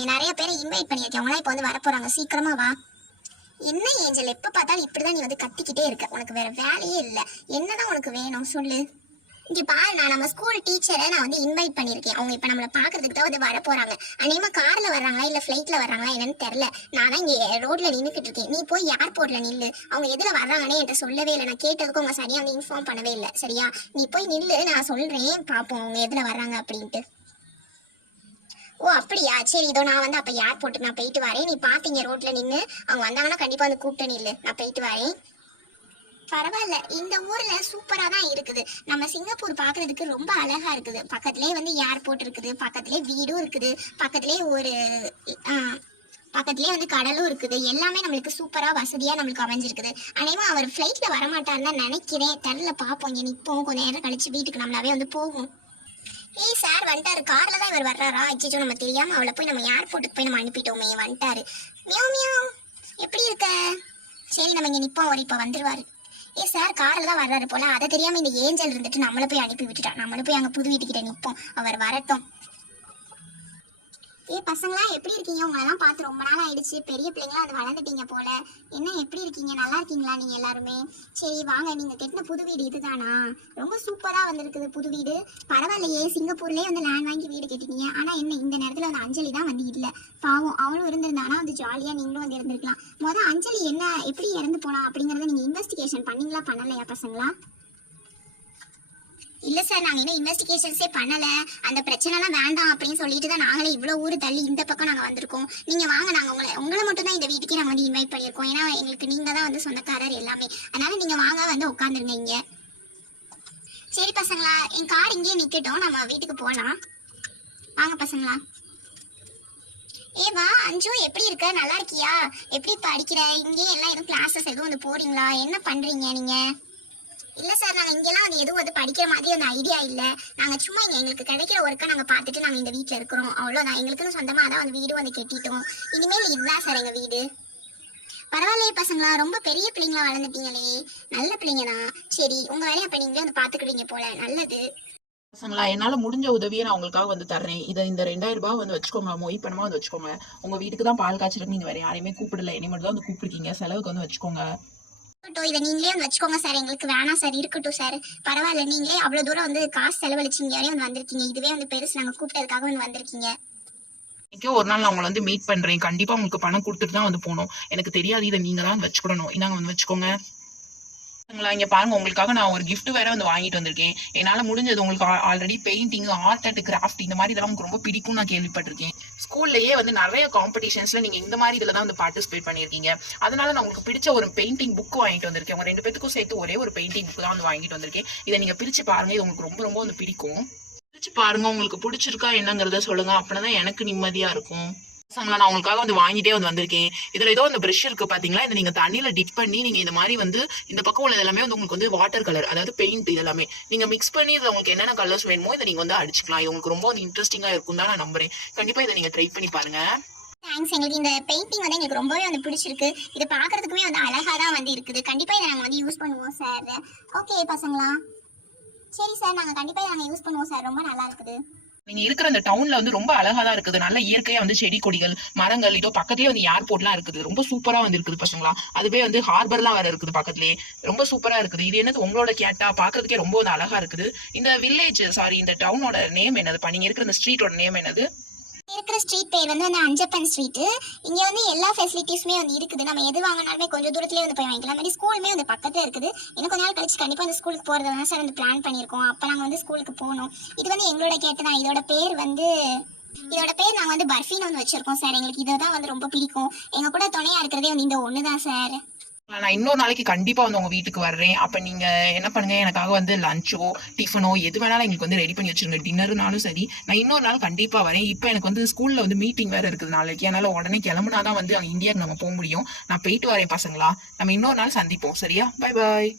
நான் நிறைய பேரை இன்வைட் பண்ணியிருக்கேன். அவங்களாம் இப்போ வந்து வரப்போறாங்க, சீக்கிரமா வா. என்ன ஏஞ்சல், எப்ப பார்த்தாலும் இப்படிதான் நீ வந்து கத்திக்கிட்டே இருக்க, உனக்கு வேற வேலையே இல்லை. என்னதான் உனக்கு வேணும் சொல்லு. இங்க பாரு, நான் நம்ம ஸ்கூல் டீச்சரை நான் வந்து இன்வைட் பண்ணியிருக்கேன். அவங்க இப்ப நம்மளை பாக்குறதுக்கு தான் வந்து வர போறாங்க. அநேகமா கார்ல வர்றாங்களா இல்ல ஃபிளைட்ல வர்றாங்களா என்னன்னு தெரியல. நான் தான் இங்க ரோட்ல நின்னுக்கிட்டு இருக்கேன். நீ போய் ஏர்போர்ட்ல நில்லு. அவங்க எதுல வர்றாங்கன்னே என்கிட்ட சொல்லவே இல்லை. நான் கேட்டதுக்கும் அவங்க சரியா வந்து இன்ஃபார்ம் பண்ணவே இல்லை. சரியா, நீ போய் நில்லு, நான் சொல்றேன், பாப்போம் அவங்க எதுல வர்றாங்க அப்படின்ட்டு. ஓ அப்படியா, சரி, இதோ நான் வந்து அப்ப ஏர்போர்ட்டுக்கு நான் போயிட்டு வரேன். நீ பாத்தீங்க ரோட்ல நின்று, அவங்க வந்தாங்கன்னா கண்டிப்பா வந்து கூப்பிட்டு நில்லு, நான் போயிட்டு வரேன். பரவாயில்ல, இந்த ஊர்ல சூப்பரா தான் இருக்குது. நம்ம சிங்கப்பூர் பாக்குறதுக்கு ரொம்ப அழகா இருக்குது. பக்கத்துலயே வந்து ஏர்போர்ட் இருக்குது, பக்கத்துலயே வீடும் இருக்குது, பக்கத்துலயே வந்து கடலும் இருக்குது. எல்லாமே நம்மளுக்கு சூப்பரா வசதியா நம்மளுக்கு அமைஞ்சிருக்குது. அனைவா அவர் ஃபிளைட்ல வரமாட்டான்னு தான் நினைக்கிறேன். தெரியல, பாப்போம். இங்க நிப்போம், கொஞ்ச நேரம் கழிச்சு வீட்டுக்கு நம்மளாவே வந்து போகும். ஏய் சார் வந்துட்டாரு, கார்ல தான் இவர் வர்றாரா? அச்சோ, நம்ம தெரியாம அவளை போய் நம்ம ஏர்போர்ட்டுக்கு போய் நம்ம அனுப்பிட்டோமே. வந்துட்டாரு. மியாவ் மியாவ், எப்படி இருக்க? சரி, நம்ம இங்க நிப்போம், அவர் இப்ப வந்துருவாரு. ஏ சார் கார்ல தான் வர்றாரு போல, அதை தெரியாம இந்த ஏஞ்சல் இருந்துட்டு நம்மள போய் அனுப்பி விட்டுட்டா. நம்மள போய் அங்க புது வீட்டுக்கிட்ட நிப்போம், அவர் வரட்டும். ஏ பசங்களா, எப்படி இருக்கீங்க? உங்களெல்லாம் பார்த்து ரொம்ப நாள் ஆயிடுச்சு. பெரிய பிள்ளைங்களா அது வளர்ந்துட்டீங்க போல. என்ன எப்படி இருக்கீங்க? நல்லா இருக்கீங்களா நீங்க எல்லாருமே? சரி வாங்க, நீங்க கட்டின புது வீடு இதுதானா? ரொம்ப சூப்பரா வந்திருக்குது புது வீடு. பரவாயில்லையே, சிங்கப்பூர்லயே வந்து லேண்ட் வாங்கி வீடு கட்டிட்டீங்க. ஆனா என்ன, இந்த நேரத்துல வந்து அஞ்சலி தான் வந்து இல்ல. பாவம், அவளும் இருந்திருந்தானா வந்து ஜாலியா நீங்களும் வந்து இருந்திருக்கலாம். அஞ்சலி என்ன எப்படி இறந்து போனா அப்படிங்கறத நீங்க இன்வெஸ்டிகேஷன் பண்ணீங்களா பண்ணலையா பசங்களா? இல்ல சார், நாங்க இன்னும் இன்வெஸ்டிகேஷன்ஸே பண்ணல. அந்த பிரச்சனை எல்லாம் வேண்டாம் அப்படின்னு சொல்லிட்டு தான் நாங்களே இவ்வளவு ஊரு தள்ளி இந்த பக்கம் நாங்க வந்திருக்கோம். நீங்க வாங்க, நாங்க உங்களை மட்டும் தான் இந்த வீட்டுக்கே நாங்க வந்து இன்வைட் பண்ணிருக்கோம். ஏன்னா எங்களுக்கு நீங்க தான் வந்து சொந்தக்காரர் எல்லாமே. அதனால நீங்க வாங்க, வந்து உட்காந்துருங்க இங்க. சரி பசங்களா, என் கார் இங்கேயே நிக்கட்டும், நம்ம வீட்டுக்கு போலாம். வாங்க பசங்களா. ஏ வா அஞ்சு, எப்படி இருக்க? நல்லா இருக்கியா? எப்படி படிக்கிற? இங்கேயே எல்லாம் எதுவும் கிளாஸஸ் எதுவும் வந்து போறீங்களா? என்ன பண்றீங்க நீங்க? இல்ல சார், நாங்க இங்கெல்லாம் வந்து எதுவும் வந்து படிக்கிற மாதிரி அந்த ஐடியா இல்ல. நாங்க சும்மா எங்களுக்கு கிடைக்கிற ஒர்க்கை நாங்க பார்த்துட்டு நாங்க இந்த வீட்டுல இருக்கிறோம், அவ்வளவுதான். எங்களுக்குன்னு சொந்தமா அதான் வந்து வீடு வந்து கட்டிட்டோம். இனிமேல் இதுதான் சார் எங்க வீடு. பரவாயில்லையே பசங்களா, ரொம்ப பெரிய பிள்ளைங்களா வளர்ந்துட்டீங்களே. நல்ல பிள்ளைங்க தான். சரி, உங்க வேலையை அப்ப நீங்களே வந்து பாத்துக்கிடுவீங்க போல, நல்லது. பசங்களா, என்னால முடிஞ்ச உதவியை நான் உங்களுக்காக வந்து தர்றேன். இதை இந்த 2000 ரூபாய் வந்து வச்சுக்கோங்க, மொய் பணமா வந்து வச்சுக்கோங்க. உங்க வீட்டுக்கு தான் பால் காய்ச்சலுக்கு நீங்க வேற யாரையுமே கூப்பிடல, என்னை மட்டும் தான் வந்து கூப்பிட்டுருக்கீங்க. செலவுக்கு வந்து வச்சுக்கோங்க. இதை நீங்களே வந்து வச்சுக்கோங்க சார், எங்களுக்கு வேணாம் சார், இருக்கட்டும் சார். பரவாயில்ல, நீங்களே அவ்வளவு தூரம் வந்து காசு செலவழிச்சு இங்கே வந்து வந்திருக்கீங்க. இதுவே வந்து பெருசு, நாங்க கூப்பிட்டதுக்காக வந்து வந்திருக்கீங்க. இன்னைக்கே ஒரு நாள் நான் உங்களை வந்து மீட் பண்றேன். கண்டிப்பா உங்களுக்கு பணம் கொடுத்துட்டு தான் வந்து போகணும். எனக்கு தெரியாது, இதை நீங்க தான் வச்சுக்கணும். இனாங்க வந்து வச்சுக்கோங்க. இங்க பாருங்க, உங்களுக்காக நான் ஒரு கிஃப்ட் வேற வந்து வாங்கிட்டு வந்திருக்கேன். என்னால முடிஞ்சது. உங்களுக்கு already painting, art and craft இந்த மாதிரி இதெல்லாம் உங்களுக்கு ரொம்ப பிடிக்கும் நான் கேள்விப்பட்டிருக்கேன். ஸ்கூல்லயே வந்து நிறைய காம்படிஷன்ஸ்ல நீங்க இந்த மாதிரி இதுல தான் வந்து பார்ட்டிசிபேட் பண்ணிருக்கீங்க. அதனால நான் உங்களுக்கு பிடிச்ச ஒரு பெயிண்டிங் புக் வாங்கிட்டு வந்திருக்கேன். உங்க 2 பேத்துக்கும் சேர்த்து ஒரே ஒரு பெயிண்டிங் புக் தான் வந்து வாங்கிட்டு வந்திருக்கேன். இதை நீங்க பிரிச்சு பாருங்க, இது உங்களுக்கு ரொம்ப ரொம்ப வந்து பிடிக்கும். பிரிச்சு பாருங்க, உங்களுக்கு பிடிச்சிருக்கா என்னங்கறத சொல்லுங்க. அப்படின்னா எனக்கு நிம்மதியா இருக்கும். நான் உங்களுக்காக வந்து வாங்கிட்டே வந்து வந்திருக்கேன். இதுல ஏதோ இந்த பிரஷ் இருக்கு பாத்தீங்களா, இதை நீங்க தண்ணியில டிப் பண்ணி நீங்க இந்த மாதிரி வந்து இந்த பக்கம் உள்ள எல்லாமே வந்து உங்களுக்கு வந்து வாட்டர் கலர், அதாவது பெயிண்ட் இதெல்லாமே நீங்க மிக்ஸ் பண்ணி இதுல உங்களுக்கு என்னென்ன கலர்ஸ் வேணுமோ இதை நீங்க வந்து அடிச்சுக்கலாம். இது உங்களுக்கு ரொம்ப வந்து இன்ட்ரெஸ்டிங்கா இருக்கும் தான் நான் நம்புறேன். கண்டிப்பா இதை நீங்க ட்ரை பண்ணி பாருங்க. தேங்க்ஸ். எங்களுக்கு இந்த பெயிண்டிங் வந்து எங்களுக்கு ரொம்பவே வந்து பிடிச்சிருக்கு. இது பாக்குறதுக்குமே வந்து அழகா தான் வந்து இருக்குது. கண்டிப்பா இதை நாங்க வந்து யூஸ் பண்ணுவோம் சார். ஓகே பசங்களா, சரி சார், நாங்க கண்டிப்பா இதை நாங்க யூஸ் பண்ணுவோம் சார். ரொம்ப நல்லா இருக்குது. நீங்க இருக்கிற அந்த டவுன்ல வந்து ரொம்ப அழகா தான் இருக்குது. நல்ல இயற்கையா வந்து செடி கொடிகள் மரங்கள், இதோ பக்கத்துலயே வந்து ஏர்போர்ட்லாம் இருக்குது. ரொம்ப சூப்பரா வந்து இருக்குது பசங்களா. அதுவே வந்து ஹார்பர்லாம் வேற இருக்குது பக்கத்துலயே. ரொம்ப சூப்பரா இருக்குது. இது என்னது உங்களோட கேட்டா? பாக்குறதுக்கே ரொம்ப வந்து அழகா இருக்குது. இந்த வில்லேஜ் இந்த டவுனோட நேம் என்னது? நீங்க இருக்கிற இந்த ஸ்ட்ரீட்டோட நேம் என்னது? இருக்கிற ஸ்ட்ரீட் பேர் வந்து அஞ்சப்பன் ஸ்ட்ரீட். இங்க வந்து எல்லா ஃபெசிலிட்டிஸுமே வந்து இருக்குது. நம்ம எது வாங்கினாலுமே கொஞ்சம் தூரத்துலேயே வந்து போய் வாங்கிக்கலாம். மாதிரி ஸ்கூலுமே வந்து பக்கத்துல இருக்குது. இன்னும் கொஞ்ச நாள் கழிச்சு கண்டிப்பா அந்த ஸ்கூலுக்கு போறதை தான் சார் வந்து பிளான் பண்ணியிருக்கோம். அப்ப நாங்க வந்து ஸ்கூலுக்கு போகணும். இது வந்து எங்களோட கேட்டு தான். இதோட பேர் நாங்க வந்து பர்ஃபின்னு வந்து வச்சிருக்கோம் சார். எங்களுக்கு இதுதான் வந்து ரொம்ப பிடிக்கும். எங்க கூட துணையா இருக்கிறதே வந்து இந்த ஒண்ணுதான் சார். நான் இன்னொரு நாளைக்கு கண்டிப்பா வந்து உங்க வீட்டுக்கு வர்றேன். அப்ப நீங்க என்ன பண்ணுங்க, எனக்காக வந்து லஞ்சோ டிஃபனோ எது வேணாலும் எங்களுக்கு வந்து ரெடி பண்ணி வச்சிருங்க. டின்னர்னாலும் சரி. நான் இன்னொரு நாள் கண்டிப்பா வரேன். இப்போ எனக்கு வந்து ஸ்கூல்ல வந்து மீட்டிங் வேற இருக்குது நாளைக்கு. அதனால உடனே கிளம்புனாதான் வந்து அங்க இந்தியாவுக்கு நம்ம போக முடியும். நான் போயிட்டு வரேன் பசங்களா. நம்ம இன்னொரு நாள் சந்திப்போம், சரியா? Bye bye.